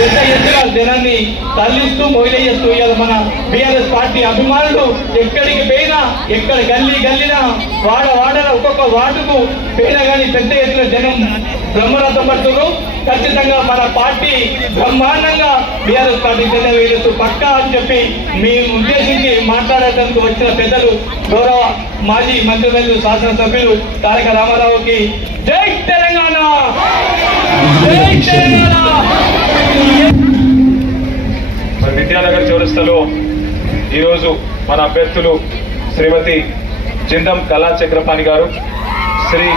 పెద్ద ఎత్తున జనాన్ని తరలిస్తూ మొయిలయ్యేస్తూ ఇవాళ మన బీఆర్ఎస్ పార్టీ అభిమానులు ఎక్కడికి పోయినా, ఎక్కడ గల్లీనా, వాడన ఒక్కొక్క వార్డుకు పోయినా కానీ పెద్ద ఎత్తున జనం బ్రహ్మరథం పడుతున్నారు. ఖచ్చితంగా మన పార్టీ బ్రహ్మాండంగా బీఆర్ఎస్ పార్టీ జెండా వేయచ్చు పక్కా అని చెప్పి మేము ఉద్దేశించి మాట్లాడేందుకు వచ్చిన పెద్దలు గౌరవ మాజీ మంత్రివర్యులు శాసనసభ్యులు తారక రామారావుకి జై తెలంగాణ, జై తెలంగాణ. విద్యానగర్ చౌరస్తాలో ఈరోజు మన అభ్యర్థులు శ్రీమతి జిందం కళా చక్రపాణి గారు, శ్రీ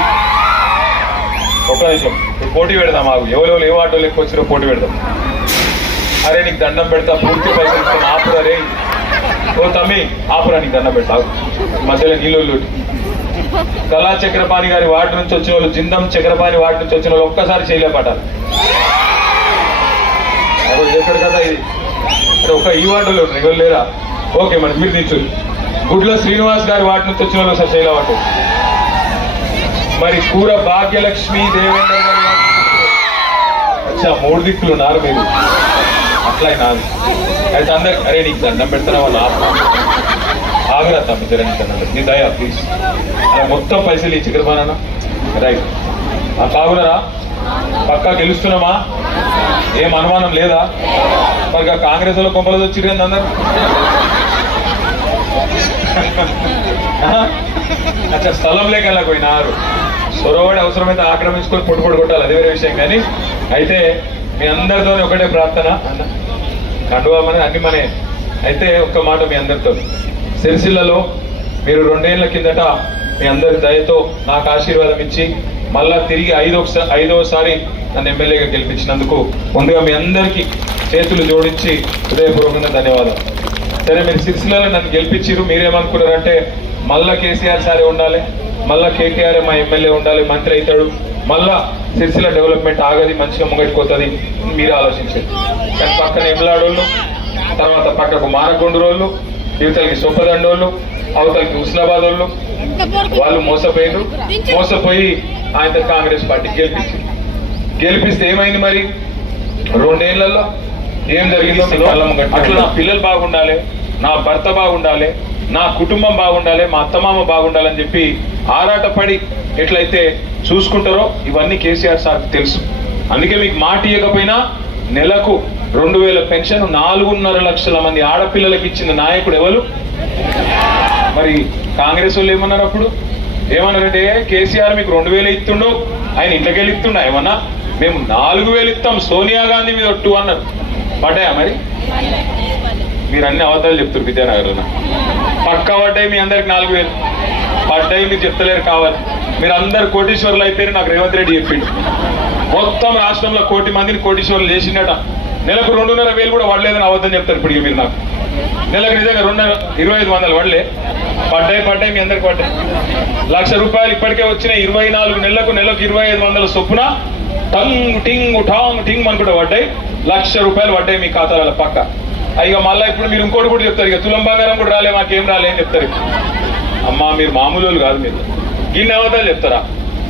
ఒక నిమిషం పోటీ పెడదాం. మాకు ఎవరెవరు ఏ వాటో లెక్క వచ్చినా పోటీ పెడదాం. అరే నీకు దండం పెడతా, పూర్తి పైసలు ఇస్తాను, ఆపురా రే, ఓ తమ్మి ఆపురా, నీకు దండం పెడతా, మధ్యలో నీళ్ళు. కళా చక్రపాణి గారి వార్డు నుంచి వచ్చిన వాళ్ళు, జిందం చక్రపాణి వార్డు నుంచి వచ్చిన వాళ్ళు ఒక్కసారి చేయలేపటారు. ఎక్కడ కదా ఇది ఒక ఈ వార్డులో ఎవరు లేరా? ఓకే మరి మీరు తీర్చు. గుడ్ల శ్రీనివాస్ గారి వార్డు నుంచి వచ్చిన వాళ్ళు సార్ చేయలేవాటు. మరి కూర భాగ్యలక్ష్మి దేవేంద్ర గారి అచ్చా 3 దిక్కులు ఉన్నారు మీరు, అట్లా నాది అయితే అందరికి. అరే నీకు దండం పెడతారా వాళ్ళు ఆగరా తమ్మి జరండి నీ దయా ప్లీజ్. అలా మొత్తం పైసలు ఇచ్చి కృపానా రైట్ బాగున్నారా? పక్కా గెలుస్తున్నామా? ఏం అనుమానం లేదా? మరి కాంగ్రెస్ లో కొంపలది వచ్చింది అందరు. అచ్చా స్థలం లేకెళ్ళకపోయినారు, సొరవడి అవసరమైతే ఆక్రమించుకొని పొడి కొట్టాలి, అదే వేరే విషయం. కానీ అయితే మీ అందరితో ఒకటే ప్రార్థన, కండువామని అన్ని మనే. అయితే ఒక్క మాట మీ అందరితో, సిరిసిల్లలో మీరు 2 ఏళ్ల కిందట మీ అందరి దయతో నాకు ఆశీర్వాదం ఇచ్చి మళ్ళా తిరిగి 5వసారి నన్ను ఎమ్మెల్యేగా గెలిపించినందుకు ముందుగా మీ అందరికీ చేతులు జోడించి హృదయపూర్వకంగా ధన్యవాదాలు. సరే మీరు సిరిసిల్లలో నన్ను గెలిపించారు, మీరేమనుకున్నారంటే మళ్ళా కేసీఆర్ సారే ఉండాలి, మళ్ళా కేకేఆర్ మా ఎమ్మెల్యే ఉండాలి, మంత్రి అవుతాడు, మళ్ళా సిరిసిల్ల డెవలప్మెంట్ ఆగది, మంచిగా ముంగట్టుకోతుంది మీరు ఆలోచించారు. కానీ పక్కన ఎమ్లాడోళ్ళు, తర్వాత పక్కకు మానకొండరోళ్ళు, యువతలకి సొప్పదండోళ్ళు, అవతలకి హుస్నాబాద్ వాళ్ళు, వాళ్ళు మోసపోయి ఆయన కాంగ్రెస్ పార్టీకి గెలిపిస్తే ఏమైంది మరి 2 ఏళ్లలో ఏం జరిగిందో అట్లా నా పిల్లలు బాగుండాలి, నా భర్త బాగుండాలి, నా కుటుంబం బాగుండాలి, మా అత్తమామ బాగుండాలని చెప్పి ఆరాటపడి ఎట్లయితే చూసుకుంటారో ఇవన్నీ కేసీఆర్ సార్ తెలుసు. అందుకే మీకు మాట ఇవ్వకపోయినా నెలకు 2000 పెన్షన్ 4.5 లక్షల మంది ఆడపిల్లలకి ఇచ్చిన నాయకుడు ఎవరు? మరి కాంగ్రెస్ వాళ్ళు ఏమన్నారు అప్పుడు? ఏమన్నారంటే కేసీఆర్ మీకు 2000 ఇస్తుండో, ఆయన ఇంట్లోకి వెళ్ళి ఇస్తుండ, ఏమన్నా మేము 4000 ఇస్తాం, సోనియా గాంధీ మీద ఒట్టు అన్నారు. పడ్డాయా మరి? మీరు అన్ని అవతారాలు చెప్తారు విద్యానగర్లో. పక్క పడ్డాయి మీ అందరికి 4000 పడ్డాయి, మీరు చెప్తలేరు కావాలి. మీరు అందరు కోటీశ్వర్లు అయిపోయారు, నాకు రేవంత్ రెడ్డి చెప్పిండు. మొత్తం రాష్ట్రంలో 1 కోటి మందిని కోటీశ్వర్లు చేసిండట. నెలకు 2.5 కూడా పడలేదని అవద్దని చెప్తారు ఇప్పుడు మీరు నాకు. నెలకు నిజంగా 2,2500 పడలే, పడ్డాయి మీ అందరికి పడ్డాయి. ₹1,00,000 ఇప్పటికే వచ్చినాయి. 24 నెలలకు 2,500 చొప్పున టంగ్ టింగ్ అనుకుంటా పడ్డాయి. ₹1,00,000 పడ్డాయి మీ ఖాతాలలో పక్క. ఇక మళ్ళీ ఇప్పుడు మీరు ఇంకోటి కూడా చెప్తారు, ఇక తులం బంగారం కూడా రాలే, మాకేం రాలే అని చెప్తారు. అమ్మా మీరు మామూలు వాళ్ళు కాదు, మీరు గిన్నె అవతాలు చెప్తారా?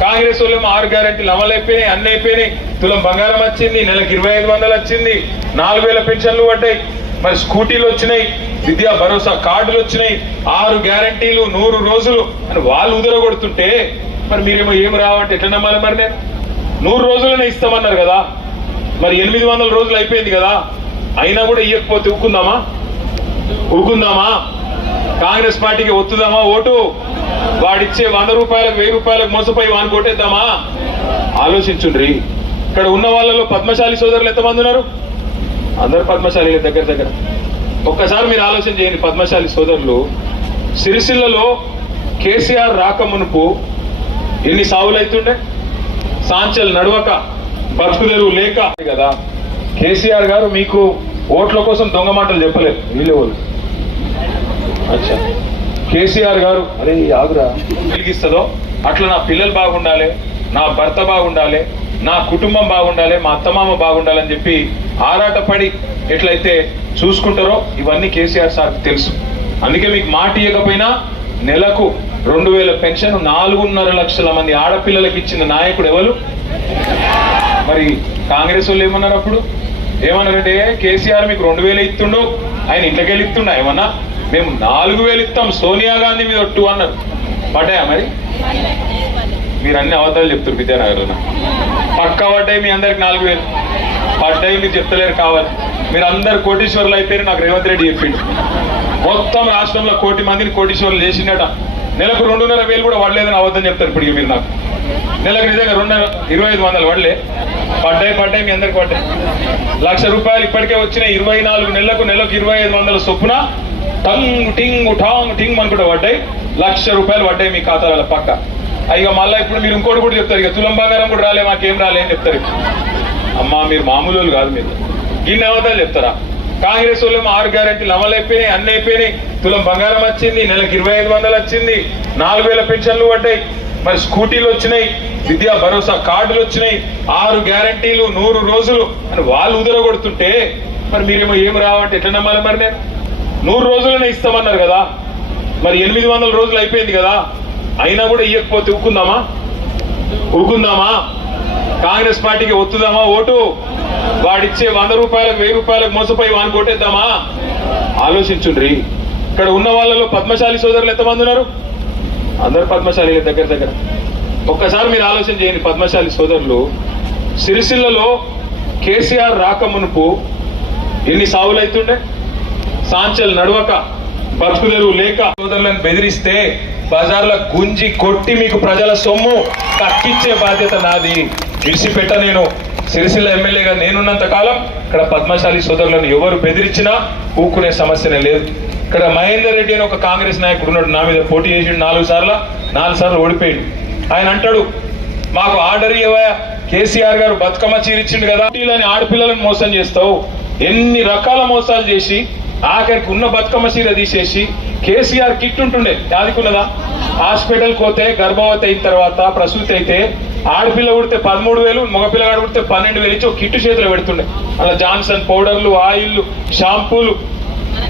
కాంగ్రెస్ వాళ్ళు 6 గ్యారెంటీలు అమలు అయిపోయినాయి, అన్ని అయిపోయినాయి. తులం బంగారం వచ్చింది, నెలకు 2,500 వచ్చింది, 4,000 పెన్షన్లు పడ్డాయి, మరి స్కూటీలు వచ్చినాయి, విద్యా భరోసా కార్డులు వచ్చినాయి, 6 గ్యారెంటీలు 100 రోజులు అని వాళ్ళు ఉదరగొడుతుంటే మరి మీరేమో ఏమి రావంటే ఎట్లా నమ్మాలి? మరి నేను 100 రోజులనే ఇస్తామన్నారు కదా, మరి 800 రోజులు అయిపోయింది కదా, అయినా కూడా ఇవ్వకపోతే ఊకుందామా? కాంగ్రెస్ పార్టీకి ఒత్తుదామా ఓటు? వాడిచ్చే ₹100 ₹1000 మోసపోయి వాని కొట్టేద్దామా? ఆలోచించుండ్రి. ఇక్కడ ఉన్న వాళ్ళలో పద్మశాలి సోదరులు ఎంతమంది ఉన్నారు? అందరు పద్మశాలి దగ్గర. ఒక్కసారి మీరు ఆలోచన చేయండి. పద్మశాలి సోదరులు సిరిసిల్లలో కేసీఆర్ రాక మునుపు ఎన్ని సావులు అవుతుండే? సాంచల్ నడవక, బతుకుదెరువు లేక కదా. కేసీఆర్ గారు మీకు ఓట్ల కోసం దొంగ మాటలు చెప్పలేదు. వీళ్ళే వాళ్ళు అచ్చా కేసీఆర్ గారు అరే ఆగురా వెలిగిస్తుందో అట్లా నా పిల్లలు బాగుండాలి, నా భర్త బాగుండాలి, నా కుటుంబం బాగుండాలి, మా అత్తమామ బాగుండాలని చెప్పి ఆరాటపడి ఎట్లయితే చూసుకుంటారో ఇవన్నీ కేసీఆర్ సార్ తెలుసు. అందుకే మీకు మాట ఇవ్వకపోయినా నెలకు 2000 పెన్షన్ 4.5 లక్షల మంది ఆడపిల్లలకి ఇచ్చిన నాయకుడు ఎవరు? మరి కాంగ్రెస్ వాళ్ళు ఏమన్నారు అప్పుడు? ఏమన్నారంటే కేసీఆర్ మీకు 2000 ఇస్తుండో ఆయన ఇంట్లోకెళ్ళి ఇస్తుండ ఏమన్నా మేము 4000 ఇస్తాం సోనియా గాంధీ మీద ఒట్టు అన్నారు. పడ్డాయా మరి? మీరు అన్ని అవతారాలు చెప్తారు విద్యానగర్లో. పక్కా పడ్డాయి మీ అందరికి 4000 పడ్డాయి. మీరు చెప్తలేరు కావాలి. మీరు అందరు కోటీశ్వర్లు అయిపోయారు. నాకు రేవంత్ రెడ్డి చెప్పిండు మొత్తం రాష్ట్రంలో 1 కోటి మందిని కోటీశ్వర్లు చేసిండట. నెలకు 2,500 కూడా పడలేదని అవద్దని చెప్తారు. ఇప్పుడు మీరు నాకు నెలకు నిజంగా 2,2500 పడ్డాయి. మీ అందరికి పడ్డాయి. ₹1,00,000 ఇప్పటికే వచ్చినాయి. 24 నెలలకు 2,500 చొప్పున టంగ్ టింగ్ టాంగ్ టింగ్ అనుకుంటా పడ్డాయి. ₹1,00,000 పడ్డాయి మీ ఖాతాల పక్క. ఇక మళ్ళీ ఇప్పుడు మీరు ఇంకోటి కూడా చెప్తారు. ఇక తులం బంగారం కూడా రాలే మాకేం రాలే అని చెప్తారు. అమ్మా మీరు మామూలు వాళ్ళు కాదు. మీరు గిన్నె అవతాలు చెప్తారా? కాంగ్రెస్ వాళ్ళు 6 గ్యారెంటీలు అమలు అయిపోయినాయి, అన్ని అయిపోయినాయి. తులం బంగారం వచ్చింది, నెలకు 2,500 వచ్చింది, 4,000 పెన్షన్లు పడ్డాయి, మరి స్కూటీలు వచ్చినాయి, విద్యా భరోసా కార్డులు వచ్చినాయి, 6 గ్యారెంటీలు 100 రోజులు అని వాళ్ళు ఉదరగొడుతుంటే మరి మీరేమో ఏం రావంటే ఎట్లా నమ్మాలి? మరి నేను 100 రోజులనే ఇస్తామన్నారు కదా, మరి 800 రోజులు అయిపోయింది కదా, అయినా కూడా ఇవ్వకపోతే ఊకుందామా? కాంగ్రెస్ పార్టీకి ఒత్తుదామా ఓటు? వాడిచ్చే ₹100 ₹1000 మోసపోయి వాని కొట్టేద్దామా? ఆలోచించుండ్రి. ఇక్కడ ఉన్న వాళ్ళలో పద్మశాలి సోదరులు ఎంతమంది ఉన్నారు? అందరు పద్మశాలి దగ్గర. ఒక్కసారి మీరు ఆలోచన చేయండి. పద్మశాలి సోదరులు సిరిసిల్లలో కేసీఆర్ రాకమునుపు ఎన్ని సావులు అవుతుండే? సాంచల్ నడవక, బతుకుదెరువు లేక సోదరులను బెదిరిస్తే బజార్ల గుంజి కొట్టి మీకు ప్రజల సొమ్ము కక్కిచ్చే బాధ్యత నాది. విడిచిపెట్ట నేను. సిరిసిల్ల ఎమ్మెల్యేగా నేనున్నంత కాలం ఇక్కడ పద్మశాలి సోదరులను ఎవరు బెదిరించినా ఊక్కునే సమస్యనే లేదు. ఇక్కడ మహేందర్ రెడ్డి అని ఒక కాంగ్రెస్ నాయకుడు ఉన్నాడు. నా మీద పోటీ చేసిండు 4 సార్లు ఓడిపోయిండు. ఆయన అంటాడు మాకు ఆర్డర్ ఇవ్వా, కేసీఆర్ గారు బతుకమ్మ చీరిచ్చిండు కదా, ఇలాని ఆడపిల్లలను మోసం చేస్తావు. ఎన్ని రకాల మోసాలు చేసి ఆఖరికి ఉన్న బతుకమ్మ చీర తీసేసి కేసీఆర్ కిట్ ఉంటుండే యాదికున్నదా? హాస్పిటల్కి పోతే గర్భవతి అయిన తర్వాత ప్రసూతి అయితే ఆడపిల్ల ఉడితే 13,000, మగపిల్లగాడు ఉడితే 12,000 ఇచ్చి ఒక కిట్టు చేతిలో పెడుతుండే. అలా జాన్సన్ పౌడర్లు, ఆయిల్లు, షాంపూలు,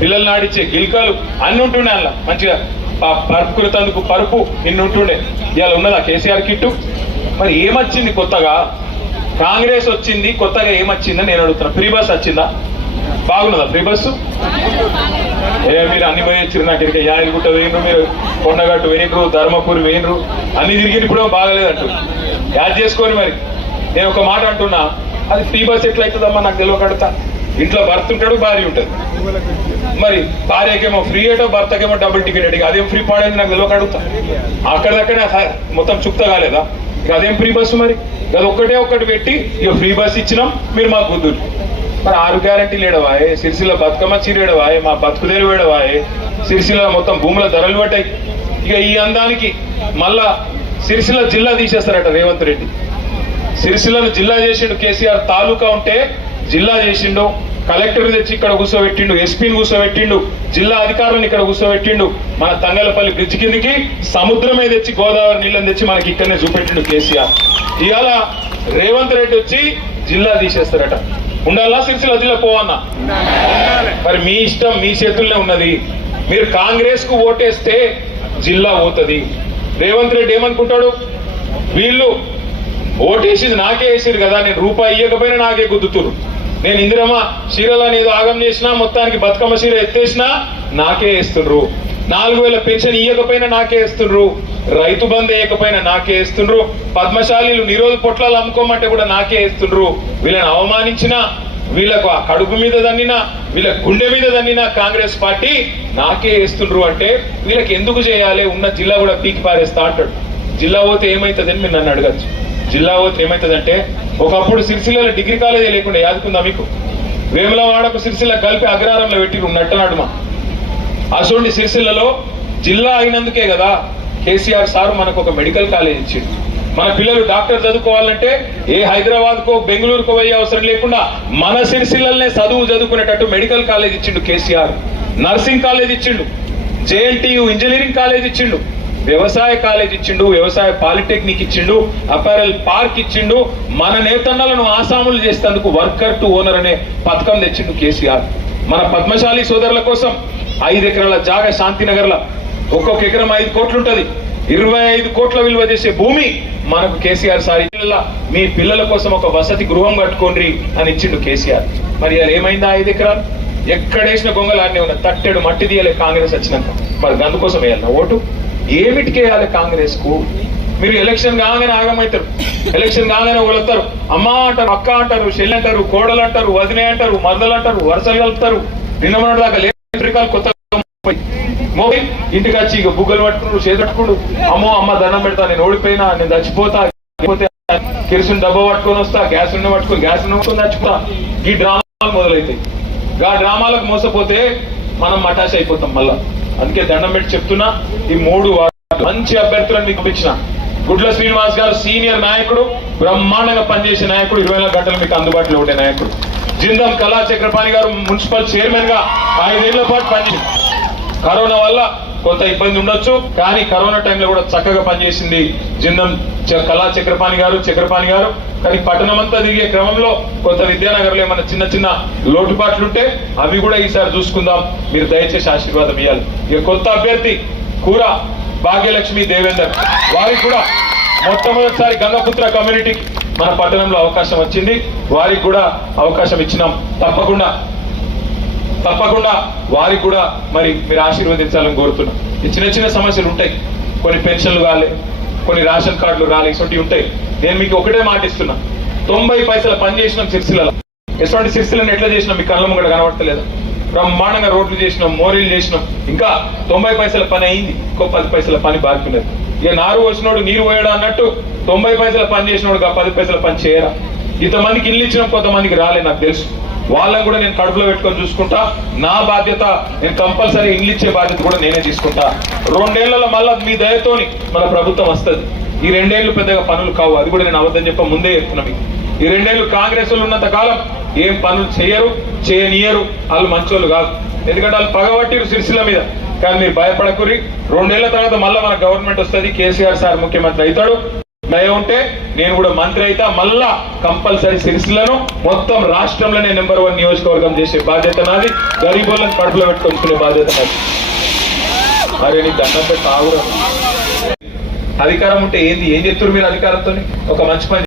పిల్లలు నాడిచ్చే గిల్కలు అన్ని ఉంటుండే. అలా మంచిగా పరుపుకునేందుకు పరుపు ఇన్ని ఉంటుండే. ఇవాళ ఉన్నదా కేసీఆర్ కిట్టు? మరి ఏమొచ్చింది కొత్తగా? కాంగ్రెస్ వచ్చింది కొత్తగా ఏమొచ్చిందని నేను అడుగుతున్నా. ఫ్రీ బస్ వచ్చిందా? బాగున్నదా ఫ్రీ బస్సు? మీరు అన్ని పోయి వచ్చారు. నాకు ఇక్కడ యాదగిరిగుట్ట వేయరు, మీరు కొండగట్టు వేయరు, ధర్మపూర్ వేయరు, అన్ని తిరిగి ఇప్పుడు బాగలేదంటూ యాడ్ చేసుకొని. మరి నేను ఒక మాట అంటున్నా, అది ఫ్రీ బస్ ఎట్లయితుందమ్మా నాకు తెలియకడుతా. ఇంట్లో భర్త ఉంటాడు, భార్య ఉంటుంది. మరి భార్యకేమో ఫ్రీ ఏటో, భర్తకేమో డబుల్ టికెట్ అడిగి అదేం ఫ్రీ పాడైంది నాకు తెలియకడుగుతా. అక్కడిదక్కడే మొత్తం చుక్త కాలేదా? ఇక అదేం ఫ్రీ బస్సు? మరి అది ఒక్కటి పెట్టి ఇక ఫ్రీ బస్ ఇచ్చినాం, మీరు మాకు గుద్దురు. మరి 6 గ్యారెంటీలు ఏడవాయే? సిరిసిల్ల బతుకమ్మ చీర ఏడవాయే? మా బతుకుదేరు ఏడవాయే? సిరిసిల్ల మొత్తం భూముల ధరలు పట్టాయి. ఇక ఈ అందానికి మళ్ళా సిరిసిల్ల జిల్లా తీసేస్తారట రేవంత్ రెడ్డి. సిరిసిల్లను జిల్లా చేసిండు కేసీఆర్. తాలూకా ఉంటే జిల్లా చేసిండు. కలెక్టర్ తెచ్చి ఇక్కడ కూర్చోబెట్టిండు, ఎస్పీని కూర్చోబెట్టిండు, జిల్లా అధికారులను ఇక్కడ కూర్చోబెట్టిండు. మన తంగలపల్లి బ్రిడ్జ్ కిందికి సముద్రమే తెచ్చి గోదావరి నీళ్ళని తెచ్చి మనకి ఇక్కడనే చూపెట్టిండు కేసీఆర్. ఇవాళ రేవంత్ రెడ్డి వచ్చి జిల్లా తీసేస్తారట. ఉండాలా సిరిసిల్ల జిల్లా పోవన్నా? మరి మీ ఇష్టం, మీ చేతుల్లో ఉన్నది. మీరు కాంగ్రెస్ కు ఓటేస్తే జిల్లా పోతుంది. రేవంత్ రెడ్డి ఏమనుకుంటాడు? వీళ్ళు ఓటేసింది నాకే వేసిరు కదా, నేను రూపాయి ఇవ్వకపోయినా నాకే గుద్దుతురు. నేను ఇందిరమ్మ చీరలని ఏదో ఆగం చేసినా, మొత్తానికి బతుకమ్మ చీర ఎత్తేసినా నాకే వేస్తుండ్రు. 4,000 పెన్షన్ ఇవ్వకపోయినా నాకే వేస్తుండ్రు. రైతు బంధు వేయకపోయినా నాకే వేస్తుండ్రు. పద్మశాలీలు నిరోధ పొట్లాలు అమ్ముకోమంటే కూడా నాకే వేస్తుండ్రు. వీళ్ళని అవమానించినా, వీళ్ళకు ఆ కడుపు మీద దన్నినా, వీళ్ళ గుండె మీద దన్నినా కాంగ్రెస్ పార్టీ నాకే వేస్తుండ్రు. అంటే వీళ్ళకి ఎందుకు చేయాలి? ఉన్న జిల్లా కూడా పీకి పారేస్తా అంటాడు. జిల్లా పోతే ఏమవుతుందని మీరు నన్ను అడగచ్చు. జిల్లా పోతే ఏమవుతుందంటే, ఒకప్పుడు సిరిసిల్లలో డిగ్రీ కాలేజీ లేకుండా యాదుకుందా మీకు? వేములవాడకు సిరిసిల్ల కలిపి అగ్రహారంలో పెట్టిరు నట్టనాడుమా. అసోంటి సిరిసిల్లలో జిల్లా అయినందుకే కదా కేసీఆర్ సార్ మనకు ఒక మెడికల్ కాలేజ్ ఇచ్చిండు. మన పిల్లలు డాక్టర్ చదువుకోవాలంటే ఏ హైదరాబాద్కో బెంగళూరుకో పోయే అవసరం లేకుండా మన సిరిసిల్లనే చదువుకునేటట్టు మెడికల్ కాలేజ్ ఇచ్చిండు కేసీఆర్. నర్సింగ్ కాలేజ్ ఇచ్చిండు, జేఎన్టీయు ఇంజనీరింగ్ కాలేజ్ ఇచ్చిండు, వ్యవసాయ కాలేజ్ ఇచ్చిండు, వ్యవసాయ పాలిటెక్నిక్ ఇచ్చిండు, అపారల్ పార్క్ ఇచ్చిండు. మన నేతన్నలను ఆసాములు చేసేందుకు వర్కర్ టు ఓనర్ అనే పథకం తెచ్చిండు కేసీఆర్. మన పద్మశాలి సోదరుల కోసం 5 ఎకరాల జాగా శాంతినగర్ల ఒక్కొక్క ఎకరం 5 కోట్లు ఉంటుంది. 25 కోట్ల విలువ చేసే భూమి మనకు కేసీఆర్ సార్ మీ పిల్లల కోసం ఒక వసతి గృహం కట్టుకోండి అని ఇచ్చిండు కేసీఆర్. మరి అది ఏమైందా 5 ఎకరాలు? ఎక్కడేసిన గొంగలు ఆడనే ఉన్న తట్టెడు మట్టి తీయాలి కాంగ్రెస్ వచ్చినాక. మరి అందుకోసం వేయాలి ఓటు? ఏమిటికి వేయాలి కాంగ్రెస్ కు? మీరు ఎలక్షన్ కాగానే ఆగమవుతారు, ఎలక్షన్ కాగానే వదులుతారు. అమ్మ అంటారు, అక్క అంటారు, చెల్లి అంటారు, కోడలు అంటారు, వదినే అంటారు, మరదలు అంటారు, వరుసలు కలుపుతారు. నిన్న మొన్నటి దాకా లేఖలు కొత్త మోహి ఇంటికి వచ్చి ఇక బుగ్గలు పట్టుకున్నాడు, చేతి పట్టుకుడు. అమ్మో అమ్మ దండం పెడతా, నేను ఓడిపోయినా, నేను చచ్చిపోతా, కిరసన్ డబ్బా పట్టుకొని వస్తా, గ్యాస్ ఉన్న పట్టుకొని గ్యాస్ ఉన్న చచ్చిపోతా. ఈ డ్రామాలు మొదలైతాయి. ఆ డ్రామాలకు మోసపోతే మనం మటాష్ అయిపోతాం మళ్ళా. అందుకే దండం పెట్టి చెప్తున్నా, ఈ 3 వార్డులు మంచి అభ్యర్థులను మీకు ఇచ్చిన. గుడ్ల శ్రీనివాస్ గారు సీనియర్ నాయకుడు, బ్రహ్మాండంగా పనిచేసే నాయకుడు, 24 గంటలు మీకు అందుబాటులో ఉండే నాయకుడు. జిందం కళా చక్రపాణి గారు మున్సిపల్ చైర్మన్ గా 5 ఏళ్ల పాటు పనిచేసింది. కరోనా వల్ల కొంత ఇబ్బంది ఉండొచ్చు, కానీ కరోనా టైంలో కూడా చక్కగా పనిచేసింది జిందం కళా చక్రపాణి గారు. కానీ పట్టణం అంతా తిరిగే క్రమంలో కొంత విద్యానగర్లో ఏమైనా చిన్న చిన్న లోటుపాట్లుంటే అవి కూడా ఈసారి చూసుకుందాం. మీరు దయచేసి ఆశీర్వాదం ఇవ్వాలి. ఇక కొత్త అభ్యర్థి కూర భాగ్యలక్ష్మి దేవేందర్, వారికి కూడా మొట్టమొదటిసారి గంగపుత్ర కమ్యూనిటీకి మన పట్టణంలో అవకాశం వచ్చింది. వారికి కూడా అవకాశం ఇచ్చినాం. తప్పకుండా వారికి కూడా మరి మీరు ఆశీర్వదించాలని కోరుతున్నాం. ఈ చిన్న చిన్న సమస్యలు ఉంటాయి, కొన్ని పెన్షన్లు కాలే, కొన్ని రేషన్ కార్డులు రాలే, ఇటువంటి ఉంటాయి. నేను మీకు ఒకటే మాట ఇస్తున్నా, 90 పైసల పని చేసినాం సిరిసిల్లలో. ఎటువంటి సిరిసిల్లను ఎట్లా చేసినాం మీ కళ్ళ ముంగడ కనబడతలేదా? బ్రహ్మాండంగా రోడ్లు చేసినాం, మోరీలు చేసినాం. ఇంకా 90 పైసల పని అయింది, ఇంకో 10 పైసల పని బాకీ ఉన్నది. ఇక నారు పోసినోడు నీరు పోయడా అన్నట్టు 90 పైసల పని చేసినోడు 10 పైసల పని చేయరా. ఇంతమందికి ఇల్లు ఇచ్చినాం, కొంతమందికి రాలే, నాకు తెలుసు. వాళ్ళని కూడా నేను కడుపులో పెట్టుకొని చూసుకుంటా. నా బాధ్యత, నేను కంపల్సరీ ఇల్లు ఇచ్చే బాధ్యత కూడా నేనే తీసుకుంటా. 2 ఏళ్లలో మళ్ళా మీ దయతోని మన ప్రభుత్వం వస్తుంది. ఈ 2 ఏళ్లు పెద్దగా పనులు కావు, అది కూడా నేను అబద్ధం చెప్ప ముందే చెప్తున్నా మీకు. ఈ 2 ఏళ్లు కాంగ్రెస్ వాళ్ళు ఉన్నంత కాలం ఏం పనులు చేయనియరు. వాళ్ళు మంచోళ్ళు కాదు, ఎందుకంటే వాళ్ళు పగబట్టిరు సిరిసిల్ల మీద. కానీ మీరు భయపడకుర్రి, 2 ఏళ్ల తర్వాత మళ్ళీ మన గవర్నమెంట్ వస్తుంది, కేసీఆర్ సార్ ముఖ్యమంత్రి అవుతాడు. దయ ఉంటే నేను కూడా మంత్రి అయితా. మళ్ళా కంపల్సరీ సిరిసిల్లను మొత్తం రాష్ట్రంలోనే నెంబర్ 1 నియోజకవర్గం చేసే బాధ్యత నాది. గరీబులను కడుపులో పెట్టుకునే బాధ్యత నాది. మరి నీకు దండం పెట్టి ఆవురా. అధికారం ఉంటే ఏం చెప్తారు మీరు? అధికారంతో ఒక మంచి పని